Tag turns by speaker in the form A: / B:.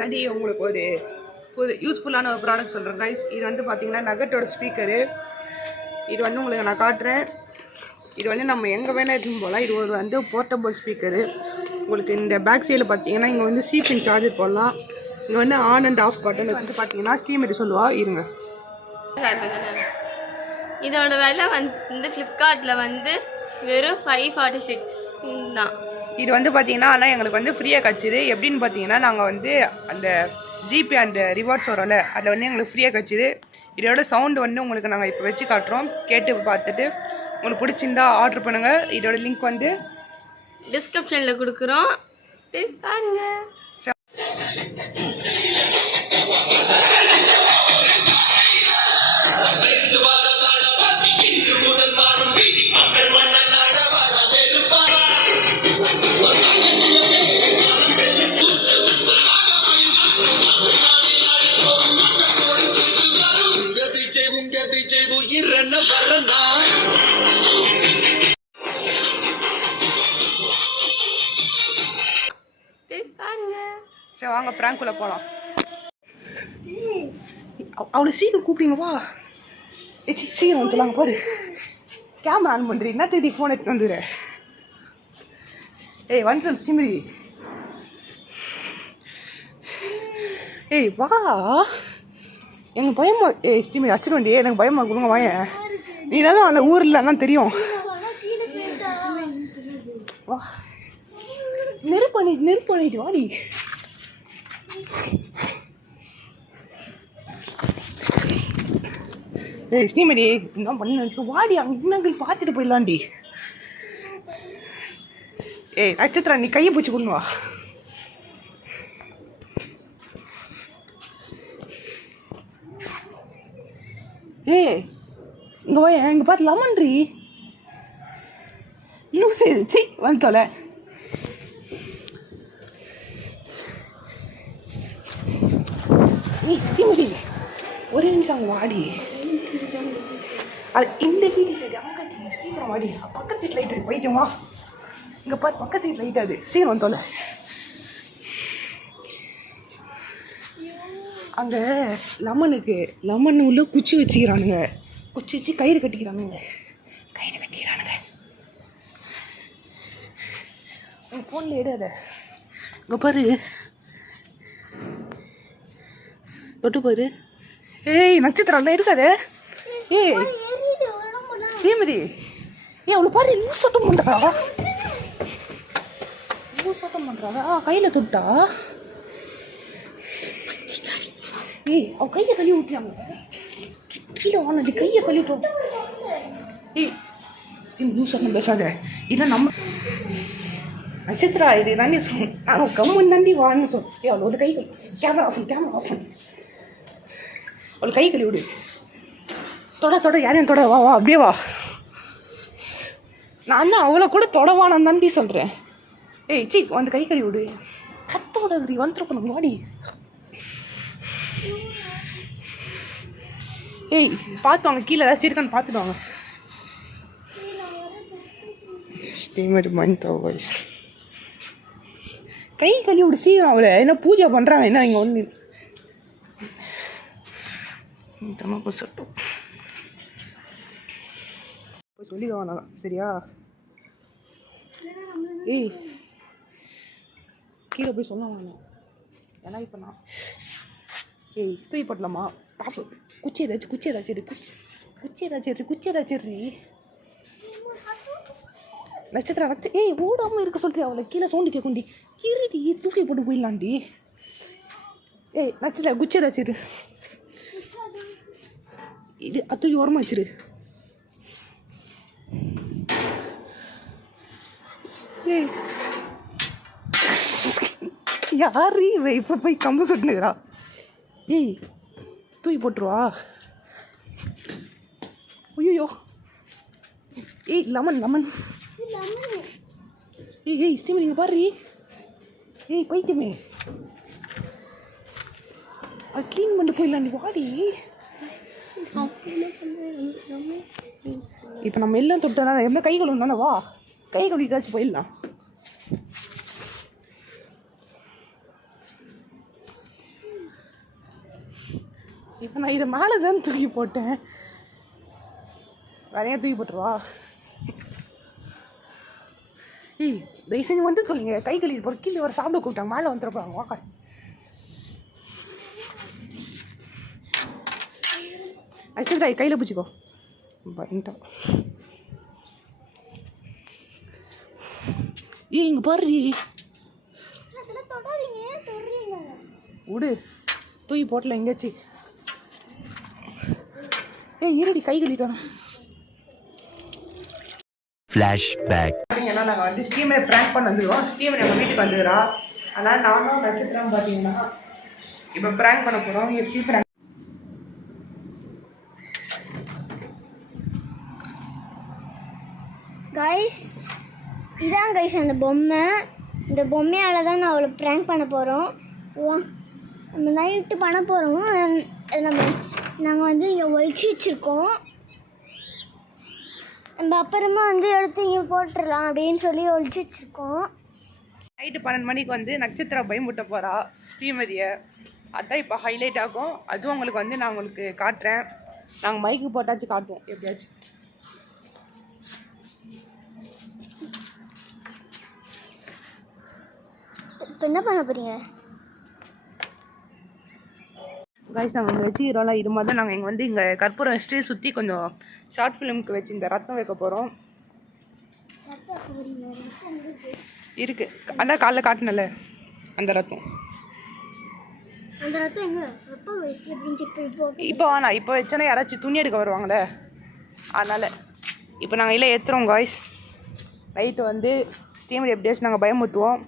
A: முன்னாடி உங்களுக்கு ஒரு புது யூஸ்ஃபுல்லான ஒரு ப்ராடக்ட் சொல்கிறேன் கைஸ் இது வந்து பார்த்தீங்கன்னா நகட்டோட ஸ்பீக்கரு இது வந்து உங்களுக்கு நான் காட்டுறேன். இது வந்து நம்ம எங்கே வேணால் எடுத்துன்னு போகலாம் இது ஒரு வந்து போர்ட்டபுள் ஸ்பீக்கரு உங்களுக்கு இந்த பேக் சைடில் பார்த்தீங்கன்னா இங்கே வந்து சீப்பின் சார்ஜர் போடலாம். இங்கே வந்து ஆன் அண்ட் ஆஃப் பட்டன் வந்து பார்த்தீங்கன்னா ஸ்டீமேட் சொல்லுவா. இருங்க.
B: இதோட விலை வந்து ஃப்ளிப்கார்ட்டில் வந்து வெறும் ஃபைவ் ஃபார்ட்டி சிக்ஸ் தான்.
A: இது வந்து பார்த்தீங்கன்னா ஆனால் எங்களுக்கு வந்து ஃப்ரீயாக கிடச்சிது. எப்படின்னு பார்த்தீங்கன்னா நாங்கள் வந்து அந்த ஜிபே அந்த ரிவார்ட்ஸ் வரும்ல அதில் வந்து எங்களுக்கு ஃப்ரீயாக கிடச்சிது. இதோட சவுண்டு வந்து உங்களுக்கு நாங்கள் இப்போ வச்சு காட்டுறோம். கேட்டு பார்த்துட்டு உங்களுக்கு பிடிச்சிருந்தா ஆர்டர் பண்ணுங்கள் இதோட லிங்க் வந்து
B: டிஸ்கிரிப்ஷனில் கொடுக்குறோம். பாருங்க.
C: உங்க
B: போய் பாருங்க
A: சரி வாங்க ப்ராங்க்குள்ளே போகலாம் அவளை சீக்கிரம் கூப்பிடுங்க வா. ஏ சி சீக்கிரம் வந்துலாங்க பாரு. கேமரா ஆன் பண்ணுறீங்க என்ன தேடி ஃபோன் எடுத்து வந்துடுற ஏய் வந்துட்டேன் ஸ்ரீமதி ஏய் வா. எனக்கு பயமா ஏய் ஸ்ரீமதி அச்சிருவண்டி எனக்கு பயமா கொடுங்க வாயன். நீ தானே அந்த ஊரில் தான் தெரியும். வா. நெருப்பணி நெருப்பணிட்டு வாடி. ஏய் ஸ்ரீமதி என்ன பண்ணு வச்சுக்கோ வாடி அங்கே பார்த்துட்டு போயிடலாண்டி ஏய் நட்சத்திரா நீ கையை பிடிச்சி கொண்டு வா. ஏய் இங்கே போய் இங்கே பார்த்து லெமன்ரி லூசு சி வந்து நீ ஸ்ரீமதி ஒரே நிமிஷம் அங்கே வாடி. அது இந்த வீட்டில் சீக்கிரம் வாடி. பக்கத்து வீட்டு லைட் இருக்கு வைத்தியமா இங்கே பார்த்து பக்கத்து வீட்டு லைட் அது. சீக்கிரம் வந்து அங்கே லெமனுக்கு லெமன் உள்ள குச்சி வச்சுக்கிறானுங்க. குச்சி வச்சு கயிறு கட்டிக்கிறானுங்க. கயிறு கட்டிக்கிறானுங்க. உன் ஃபோனில் எடு அதை. இங்கே பாரு. தொட்டு பாரு. ஏய் நட்சத்திரம் எல்லாம் இருக்காது ஏய். ஸ்ரீமதி ஏய் அவளை பாரு லூஸ் சட்டம் பண்ணுறா லூஸ் சட்டம் பண்ணுறா கையில் தொட்டா ஏய் அவ கையை கழுவி ஊற்றியாங்க கீழே வானடி கையை கழுவிட்டோம் ஏய் ஸ்ரீம் லூஸ் சட்டம் பேசாத. இதான் நம்ம நட்சத்திரா இது தானே சொல். நாங்கள் கம்மன் தாண்டி வான்னு சொல். ஏ அவளோட கை கேமரா ஆஃப் கேமரா ஆஃப் அவள் கை கழுவி விடு. தொட தொட யாரையும் தொட வா வா அப்படியே வா. நான் தான் அவளை கூட தொடவானு தாண்டி சொல்கிறேன் ஏய் சி வந்து கை கழுவி விடு. கத்தோட வந்துருக்கணும் மாடி ஏய் பார்த்து வாங்க கீழே ஏதாச்சும் இருக்கான்னு பார்த்துட்டு வாங்க ஸ்டீமர் மந்த் வாய்ஸ் கை கழுவி விடு சீக்கிரம் அவளை. என்ன பூஜை பண்ணுறாங்க என்ன இங்கே ஒன்று தம்மா சொல்லட்டும் போய் சொல்லிடுவா நான் சரியா? ஏய் கீழே போய் சொல்ல வேணாம் ஏன்னா இப்போ நான் ஏய் தூக்கி போட்டலாமா பாப்பு குச்சி ஏதாச்சும் குச்சி ஏதாச்சும் இரு குச்சி. குச்சி ஏதாச்சும் இரு குச்சி ஏதாச்சும் இரு நட்சத்திரம் நட்ச ஏய் ஓடாமல் இருக்க சொல்லிட்டு அவளை? கீழே சோண்டி கேட்குண்டி இருடி தூக்கி போட்டு போயிடலாண்டி ஏய் நட்சத்திரம் குச்சி ஏதாச்சும் இரு இது அத்தூக்கி ஓரமாக வச்சிரு. ஏய். யாரு இவ? இப்போ போய் கம்பு சுட்டுனுக்குறா. ஏய். தூக்கி போட்டுருவா. ஐயோ ஏய் லெமன் லெமன். ஏய் ஏய் ஸ்டீமர் இங்கே பாரு. ஏய் பைத்தியமே அது க்ளீன் பண்ணிட்டு போயிடலாம் நீ வாடி. இப்போ நம்ம எல்லாம் தொட்டோம்னா என்ன கை கழுவுனா வா. கை கழுவி ஏதாச்சும் போயிடலாம். இப்போ நான் இதை மேலே தான் தூக்கி போட்டேன். வேற ஏன் தூக்கி போட்டுருவா? ஏய் தயவு செஞ்சு வந்து சொல்லுங்க. கை கழுவி போட கீழே வர சாப்பிட கூப்பிட்டாங்க மேலே வந்துடுறாங்க வாக்கா. அச்சா கையில் பிடிச்சிக்கோ. பயன்ட்டான் ஏய் இங்கே பாரு விடு. தூக்கி போட்டல எங்கேயாச்சு. ஏய் இருடி கை கழுவிட்டு வரேன்
D: Flashback.
A: பார்த்தீங்கன்னா நாங்கள் வந்து ஸ்டீமரை ப்ராங்க் பண்ண வந்துடுவோம் ஸ்டீமர் எங்கள் வீட்டுக்கு வந்துடுறா. அதனால் நானும் நட்சத்திரம் பார்த்தீங்கன்னா இப்போ ப்ராங்க் பண்ண போகிறோம் எப்படி ப்ராங்க்
E: கைஸ் இதான் கைஸ் அந்த பொம்மை. இந்த பொம்மையால் தான் நான் அவளை ப்ராங்க் பண்ண போகிறோம் நம்ம நைட்டு பண்ண போகிறோம் நம்ம நாங்கள் வந்து இங்கே ஒழிச்சு வச்சுருக்கோம். நம்ம அப்புறமா வந்து எடுத்து இங்கே போட்டுடலாம் அப்படின்னு சொல்லி ஒழிச்சு வச்சுருக்கோம்.
A: நைட்டு பன்னெண்டு மணிக்கு வந்து நட்சத்திரம் பயமுட்ட போகிறா ஸ்ரீமதியை. அதான் இப்போ ஹைலைட் ஆகும். அதுவும் உங்களுக்கு வந்து நான் உங்களுக்கு காட்டுறேன். நாங்கள் மைக்கு போட்டாச்சும் காட்டுவோம். எப்படியாச்சும்
E: இப்போ என்ன பண்ண போகிறீங்க
A: கைஸ் நாங்கள் இங்கே வச்சுக்கிறோம்ல இது மாதிரி நாங்கள் இங்கே வந்து இங்கே கற்பூரம் வச்சுட்டு சுற்றி கொஞ்சம் ஷார்ட் ஃபிலிமுக்கு வச்சு இந்த ரத்தம் வைக்க போகிறோம் இருக்கு. அதான் காலைல காட்டினல அந்த ரத்தம்.
E: அந்த ரத்தம் எங்க? எப்போ எப்படின்ட்டு இப்போ இப்போ
A: இப்போ வேணாம் இப்போ வச்சோன்னா யாராச்சும் துணி எடுக்க வருவாங்களே அதனால் இப்போ நாங்கள் இல்லை ஏற்றுறோம் காய்ஸ் நைட்டு வந்து ஸ்டீமர் எப்படியாச்சும் நாங்கள் பயமுத்துவோம்